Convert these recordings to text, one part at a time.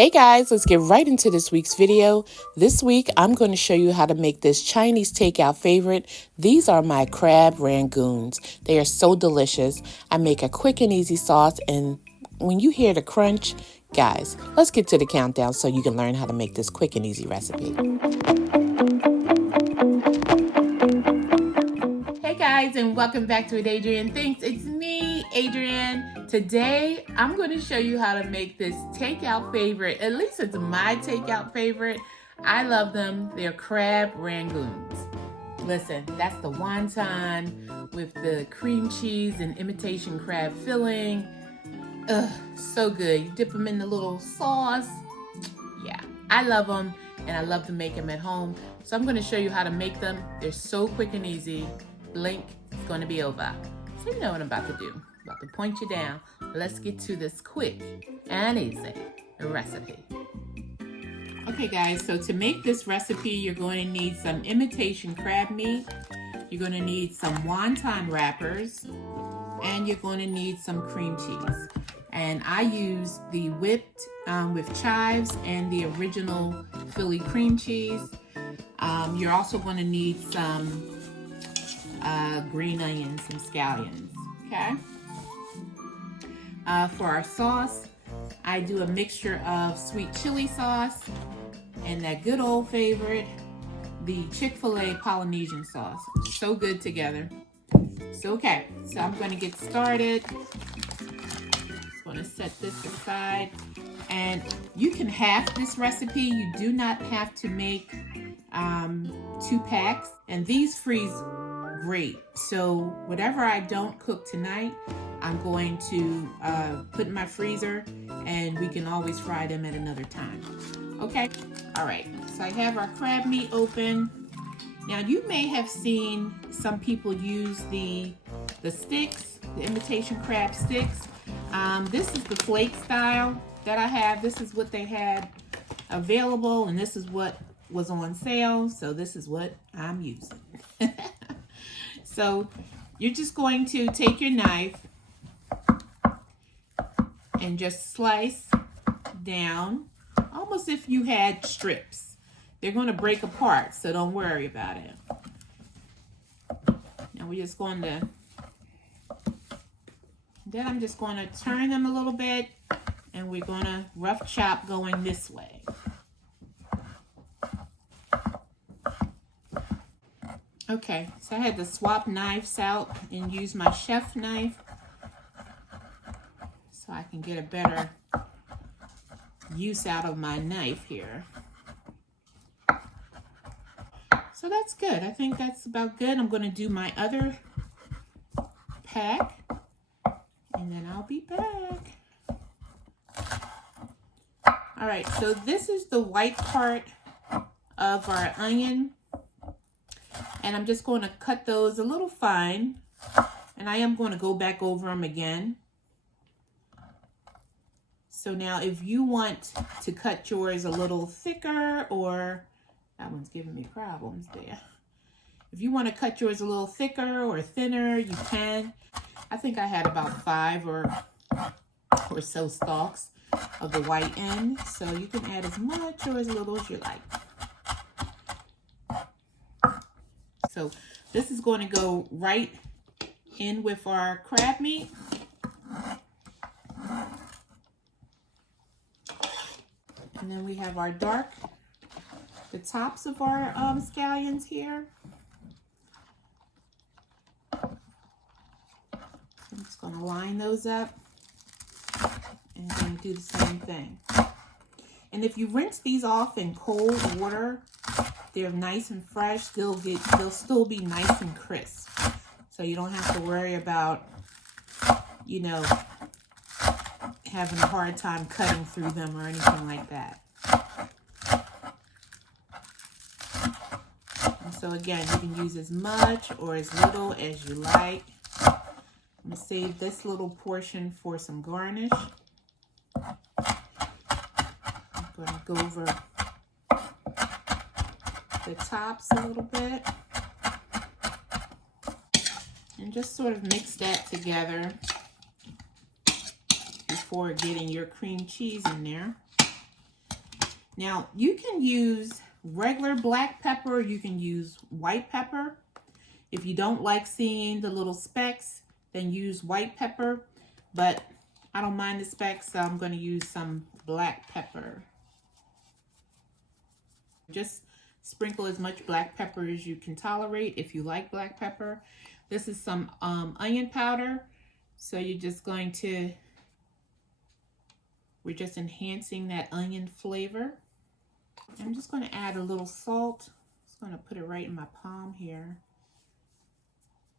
Hey guys, let's get right into this week's video. This week, I'm going to show you how to make this Chinese takeout favorite. These are my crab rangoons. They are so delicious. I make a quick and easy sauce, and when you hear the crunch, guys, let's get to the countdown so you can learn how to make this quick and easy recipe. Hey guys, and welcome back to Adrianne Thinks. It's me, Adrianne. Today, I'm going to show you how to make this takeout favorite. At least it's my takeout favorite. I love them. They're crab rangoons. Listen, that's the wonton with the cream cheese and imitation crab filling. Ugh, so good. You dip them in the little sauce. Yeah, I love them, and I love to make them at home. So I'm going to show you how to make them. They're so quick and easy. Blink, it's going to be over. So you know what I'm about to do. I'm about to point you down. Let's get to this quick and easy recipe. Okay guys, so to make this recipe, you're going to need some imitation crab meat. You're going to need some wonton wrappers, and you're going to need some cream cheese. And I use the whipped with chives and the original Philly cream cheese. You're also going to need some green onions, some scallions, okay? For our sauce, I do a mixture of sweet chili sauce and that good old favorite, the Chick-fil-A Polynesian sauce. So good together. So okay, so I'm going to get started. Just going to set this aside. And you can half this recipe. You do not have to make 2 packs. And these freeze great. So whatever I don't cook tonight, I'm going to put in my freezer, and we can always fry them at another time. Okay? All right. So I have our crab meat open. Now you may have seen some people use the sticks, the imitation crab sticks. This is the flake style that I have. This is what they had available, and this is what was on sale. So this is what I'm using. So you're just going to take your knife and just slice down, almost if you had strips. They're going to break apart, so don't worry about it. Now we're just going to, then I'm just going to turn them a little bit, and we're going to rough chop going this way. Okay, so I had to swap knives out and use my chef knife so I can get a better use out of my knife here. So that's good. I think that's about good. I'm going to do my other pack, and then I'll be back. All right, so this is the white part of our onion. And I'm just going to cut those a little fine. And I am going to go back over them again. So now if you want to cut yours a little thicker, or that one's giving me problems there. If you want to cut yours a little thicker or thinner, you can. I think I had about 5 or so stalks of the white end. So you can add as much or as little as you like. So this is going to go right in with our crab meat. And then we have our the tops of our scallions here. I'm just going to line those up and then do the same thing. And if you rinse these off in cold water, they're nice and fresh. They'll still be nice and crisp. So you don't have to worry about, you know, having a hard time cutting through them or anything like that. And so again, you can use as much or as little as you like. I'm going to save this little portion for some garnish. I'm going to go over the tops a little bit and just sort of mix that together before getting your cream cheese in there. Now, you can use regular black pepper, you can use white pepper. If you don't like seeing the little specks, then use white pepper, but I don't mind the specks, so I'm going to use some black pepper. Just sprinkle as much black pepper as you can tolerate if you like black pepper. This is some onion powder, so you're just going to, we're just enhancing that onion flavor. I'm just going to add a little salt. I'm just going to put it right in my palm here.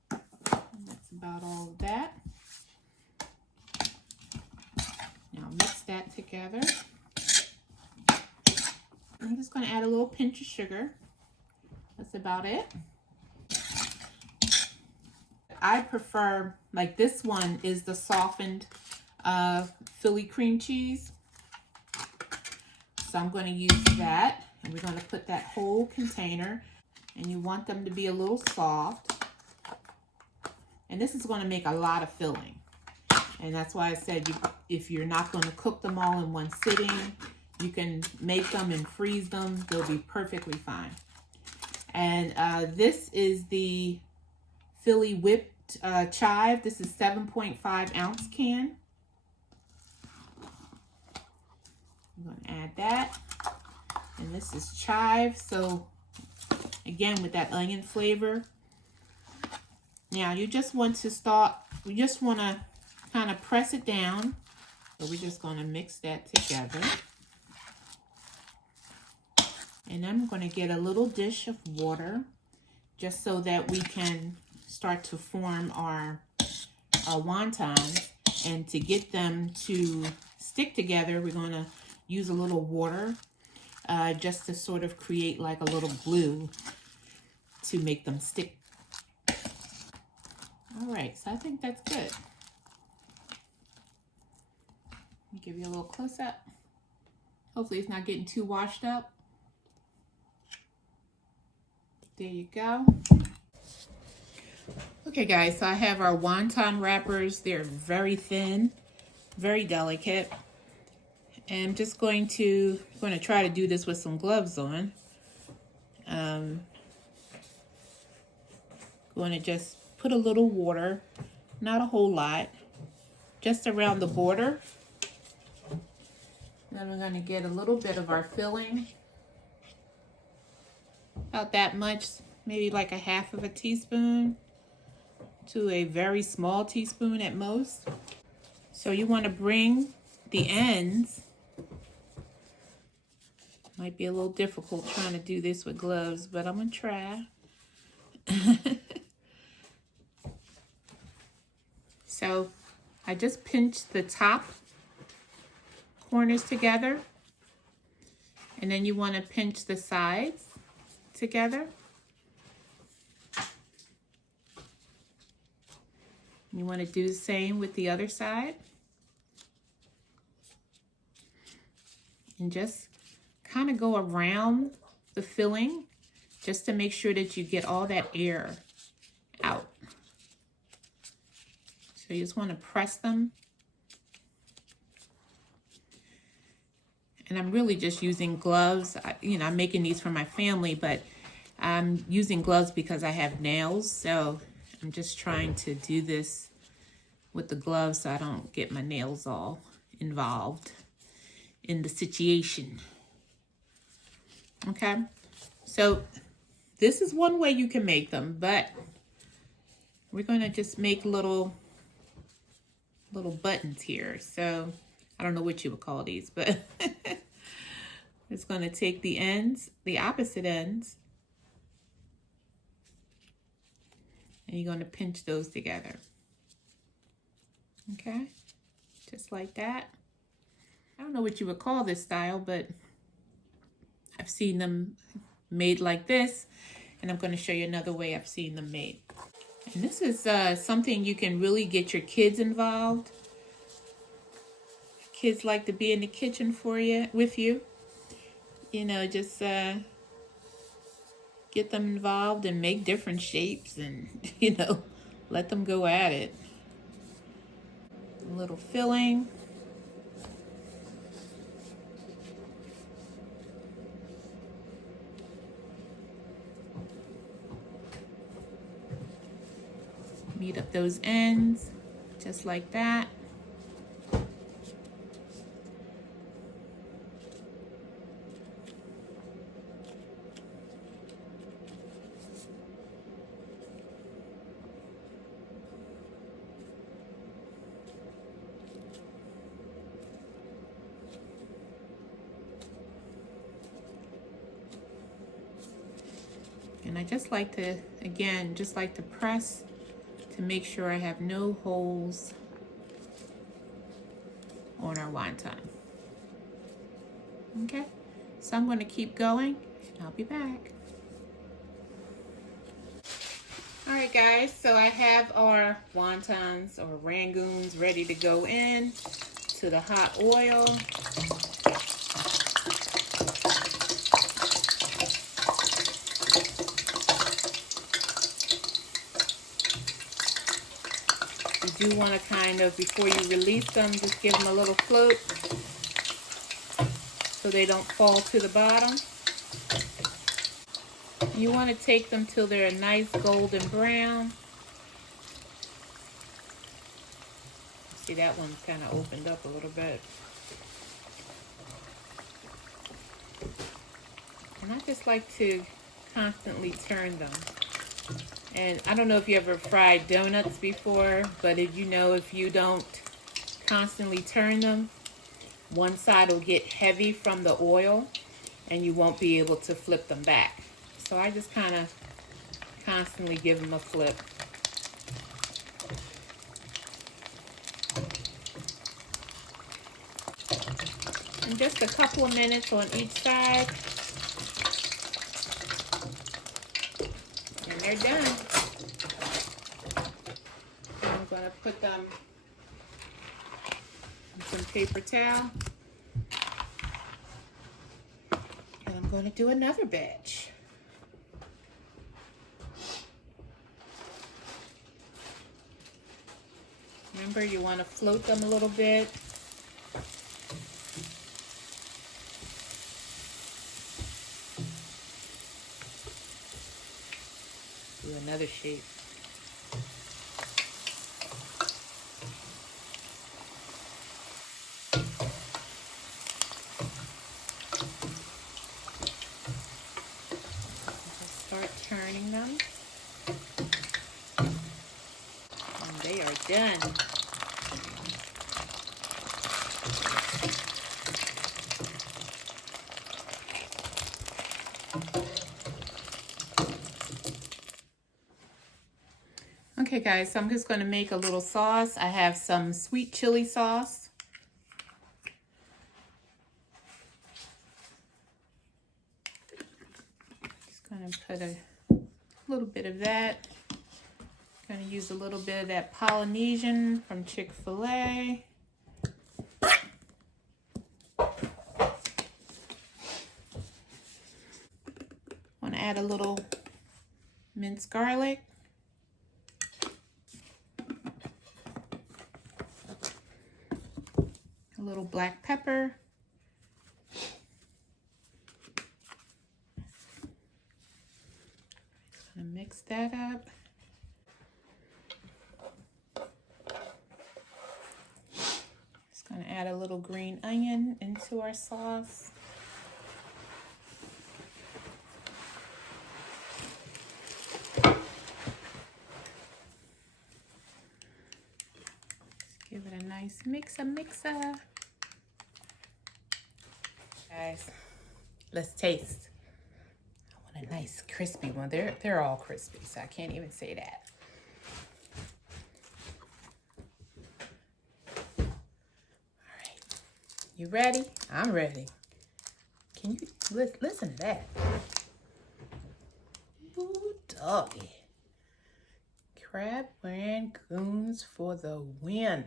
And that's about all of that. Now mix that together. I'm just going to add a little pinch of sugar. That's about it. I prefer, like this one is the softened Philly cream cheese. So I'm going to use that, and we're going to put that whole container, and you want them to be a little soft. And this is going to make a lot of filling. And that's why I said if you're not going to cook them all in one sitting, you can make them and freeze them. They'll be perfectly fine. And this is the Philly whipped chive. This is 7.5 ounce can. I'm going to add that. And this is chive. So again, with that onion flavor. Now you just want to start, we just want to kind of press it down. So we're just going to mix that together. And I'm going to get a little dish of water just so that we can start to form our wontons. And to get them to stick together, we're going to use a little water just to sort of create like a little glue to make them stick. All right, so I think that's good. Let me give you a little close up. Hopefully it's not getting too washed up. There you go. Okay guys, so I have our wonton wrappers. They're very thin, very delicate. And I'm just going to try to do this with some gloves on. Going to just put a little water, not a whole lot, just around the border. Then we're going to get a little bit of our filling. About that much, maybe like a half of a teaspoon to a very small teaspoon at most. So you want to bring the ends. Might be a little difficult trying to do this with gloves, but I'm going to try. So I just pinched the top corners together, and then you want to pinch the sides together. You want to do the same with the other side. And just kind of go around the filling just to make sure that you get all that air out. So you just want to press them. And I'm really just using gloves. I'm making these for my family, but I'm using gloves because I have nails. So I'm just trying to do this with the gloves so I don't get my nails all involved in the situation. Okay, so this is one way you can make them, but we're going to just make little buttons here. So I don't know what you would call these, but it's going to take the ends, the opposite ends, and you're going to pinch those together. Okay, just like that. I don't know what you would call this style, but I've seen them made like this, and I'm going to show you another way I've seen them made. And this is something you can really get your kids involved. Kids like to be in the kitchen with you. Just get them involved and make different shapes and, let them go at it. A little filling. Beat up those ends, just like that. And I just like to, again, just like to press to make sure I have no holes on our wonton. Okay, so I'm going to keep going and I'll be back. All right guys, so I have our wontons or rangoons ready to go in to the hot oil. You do want to kind of, before you release them, just give them a little float so they don't fall to the bottom. You want to take them till they're a nice golden brown. See, that one's kind of opened up a little bit. And I just like to constantly turn them. And I don't know if you ever fried donuts before, but if you don't constantly turn them, one side will get heavy from the oil and you won't be able to flip them back. So I just kind of constantly give them a flip. And just a couple of minutes on each side. And they're done. I'm going to put them on some paper towel. And I'm going to do another batch. Remember, you want to float them a little bit. Do another shape. Just start turning them. And they are done. Okay guys, so I'm just going to make a little sauce. I have some sweet chili sauce. Just going to put a little bit of that. Going to use a little bit of that Polynesian from Chick-fil-A. Want to add a little minced garlic. A little black pepper. Gonna mix that up. Just gonna add a little green onion into our sauce. Give it a nice mixer. Guys, let's taste. I want a nice crispy one. They're all crispy, so I can't even say that. All right, you ready? I'm ready. Can you listen to that? Ooh, doggy. Crab Rangoons for the win.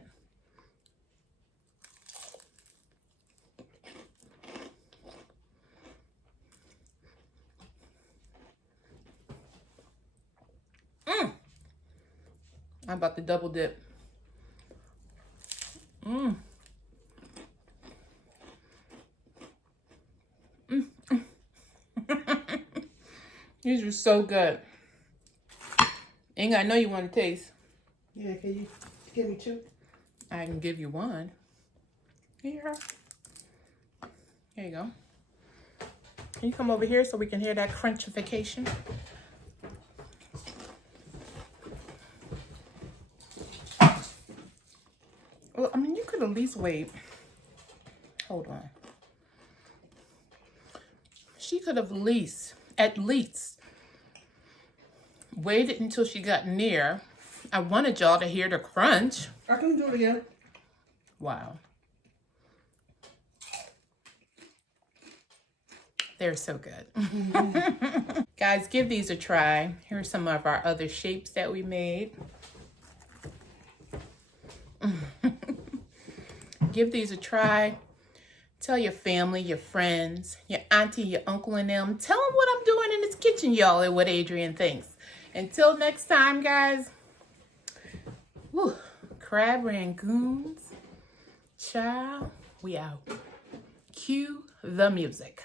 I'm about to double dip. These are so good. Inga, I know you want to taste. Yeah, can you give me 2? I can give you 1. Here. Here you go. Can you come over here so we can hear that crunchification? Well, I mean, you could at least wait. Hold on. She could have at least waited until she got near. I wanted y'all to hear the crunch. I can do it again. Wow. They're so good. Guys, give these a try. Here are some of our other shapes that we made. Give these a try. Tell your family, your friends, your auntie, your uncle, and them. Tell them what I'm doing in this kitchen, y'all, and what Adrianne thinks. Until next time, guys. Whew, crab rangoons. Child, we out. Cue the music.